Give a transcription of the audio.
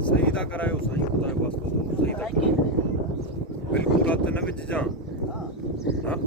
सही था करायो साईं खुदा जो वास्तो तो सही था बिल्कुल रात न विच जा हां